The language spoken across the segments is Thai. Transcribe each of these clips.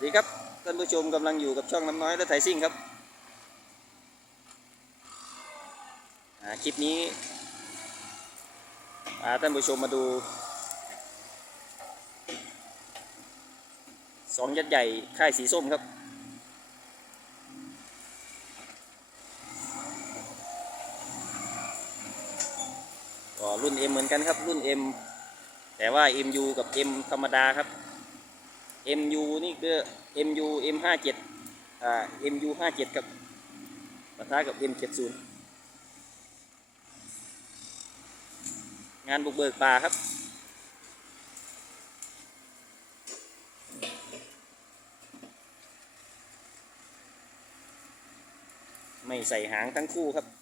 สวัสดีครับท่านผู้ชมกำลังอยู่กับช่องน้ำน้อยและไทยซิ่งครับคลิปนี้ท่านผู้ชมมาดูสองยัดใหญ่ค่ายสีส้มครับ ก็รุ่น M เหมือนกันครับรุ่น M แต่ว่า MU กับ M ธรรมดาครับ MU นี่คือ MU M57 อ่า MU 57 กับปะทะกับ M70 งานบุกเบิกป่าครับไม่ใส่หางทั้งคู่ครับ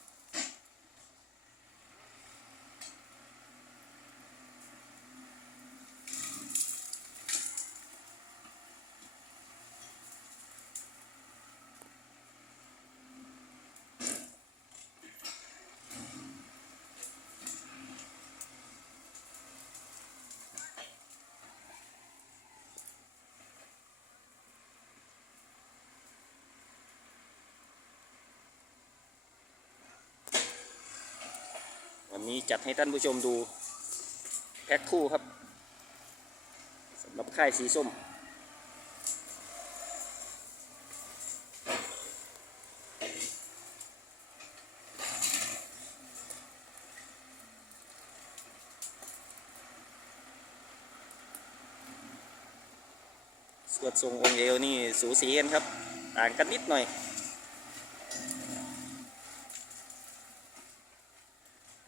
วันนี้จัดให้ท่านผู้ชมดู แพ็คคู่ครับสำหรับค่ายสีส้มสวดทรงองค์เอวนี่สูสีกันครับ ต่างกันนิดหน่อย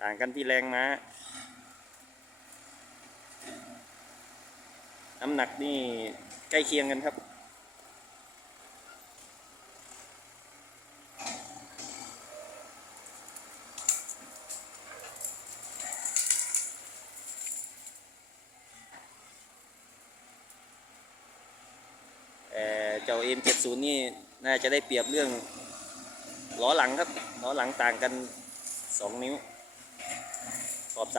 ต่างกันที่แรงม้า น้ำหนักนี่ใกล้เคียงกันครับ แต่เจ้า M70 นี่น่าจะได้เปรียบเรื่องล้อหลังครับล้อหลังต่างกัน 2 นิ้ว อบ 30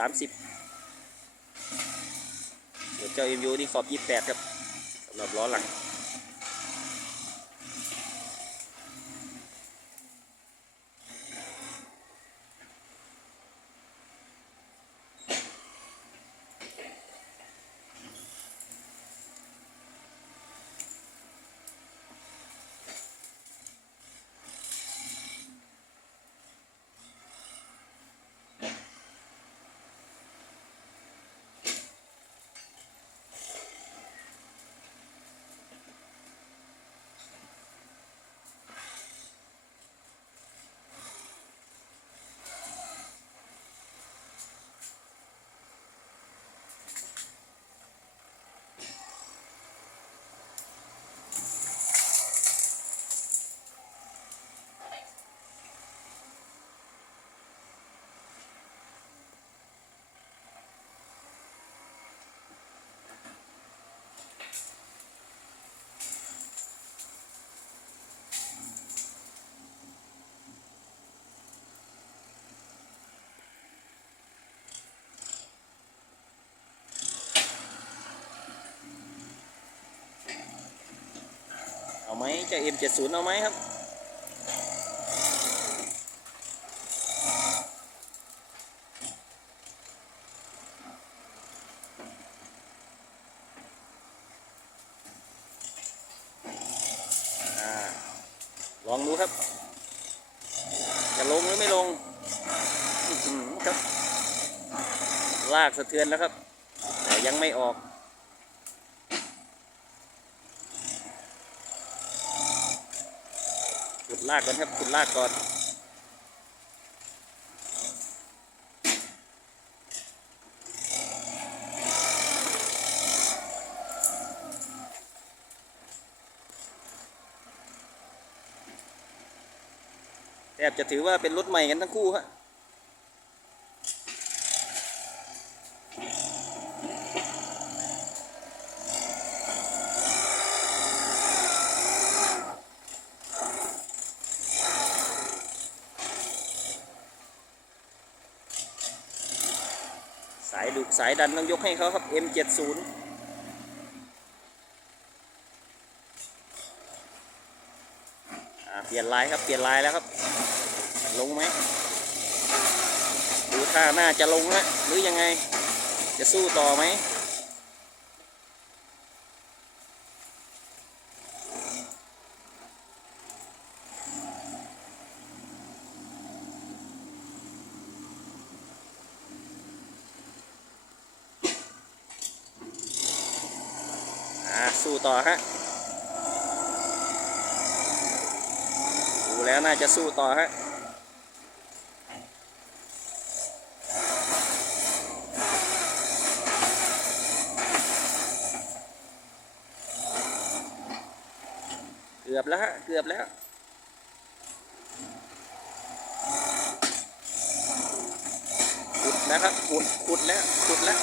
ส่วเจ้า MU นี่ขอบ 28 ครับสำหรับล้อหลัง เอาไหมเจ้า M70 เอาไหมครับลองดูครับ จะลงหรือไม่ลงครับ ลากสะเทือนแล้วครับ แต่ยังไม่ออก ขุด ลากก่อนครับขุดลากก่อนแทบจะถือว่าเป็นรถใหม่กันทั้งคู่ฮะ สายดันต้องยกให้เขาครับ M70 เปลี่ยนลายครับ เปลี่ยนลายแล้วครับ ลงไหมดูท่าน่าจะลงนะหรือยังไง จะสู้ต่อไหม สู้ต่อฮะดูแล้วน่าจะสู้ต่อฮะเกือบแล้วฮะเกือบแล้วขุดนะครับขุดขุดแล้วขุดแล้ว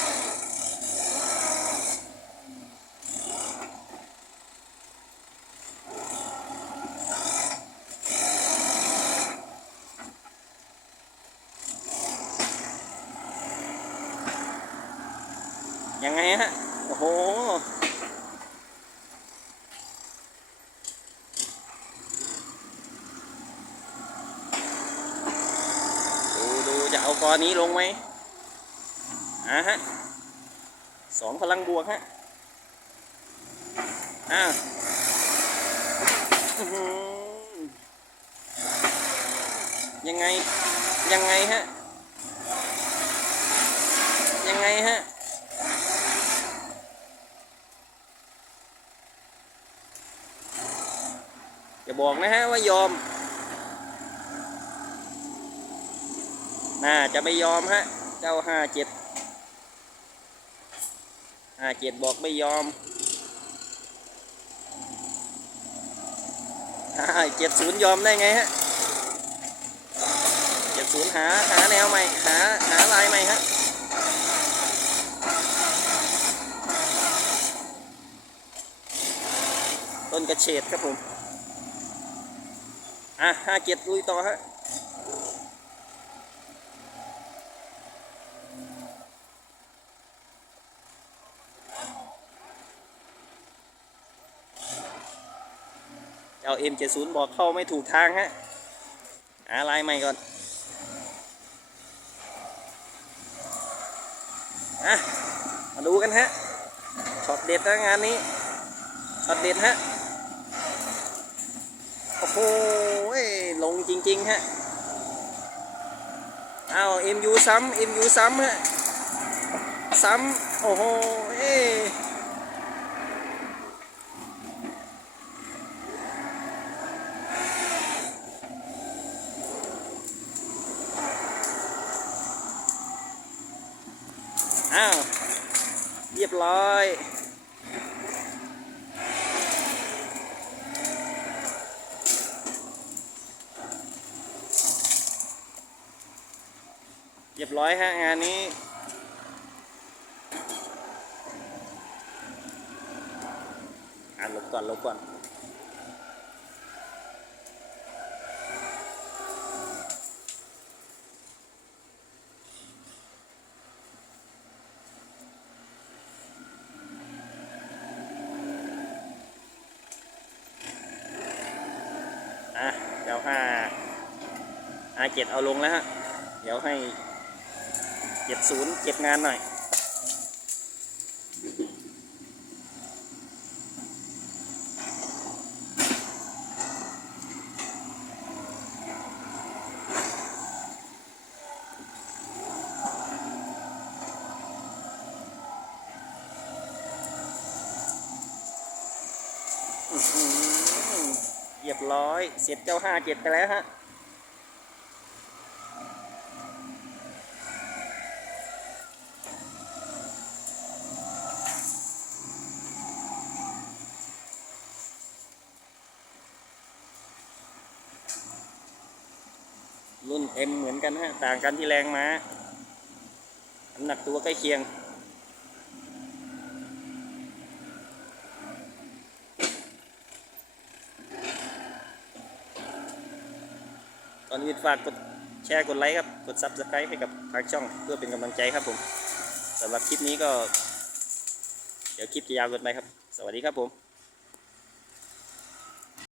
ยังไงฮะ โอ้โห ดู ดูจะเอากอนี้ลงไหมอ่าฮะสองพลังบวกฮะอ้าวยังไง ยังไงฮะ ยังไงฮะอย่าบอกนะฮะว่ายอม น่าจะไม่ยอมฮะ เจ้าห้าเจ็ดห้าเจ็ดบอกไม่ยอมห้าเจ็ดศูนย์ยอมได้ไงฮะเจ็ดศูนย์หาหาแนวใหม่หาหาลายใหม่ฮะต้นกระเฉดครับผม อะห้าเจ็ดลุยต่อฮะ เจ้า M70 บอกเข้าไม่ถูกทางฮะหาลายใหม่ก่อนอะมาดูกันฮะ ช็อตเด็ดนะงานนี้ ช็อตเด็ดฮะ โอ้โหลงจริง ๆ ฮะ เอาเอ็มยูซ้ำเอ็มยูซ้ำฮะ ซ้ำ โอ้โห เอ้ อ้าวเรียบร้อย เรียบร้อยฮะงานนี้อ่านลบก่อนลบก่อน อะเดี๋ยวห้าอาเจ็ดเอาลงแล้วฮะ เดี๋ยวให้เจ็ดศูนย์เก็บงานหน่อย อื้อหือเร้อยเสร็จเจ้าห้าเจ็ดไปแล้วฮะรุ่น M เหมือนกันฮะ ต่างกันที่แรงม้าน้ำหนักตัวใกล้เคียง อนนี้ฝากกดแชร์กดไลค์ครับ กด Subscribe ให้กับทางช่องเพื่อเป็นกำลังใจครับผมสำหรับคลิปนี้ก็ เดี๋ยวคลิปจะยาวเกินไปครับ สวัสดีครับผม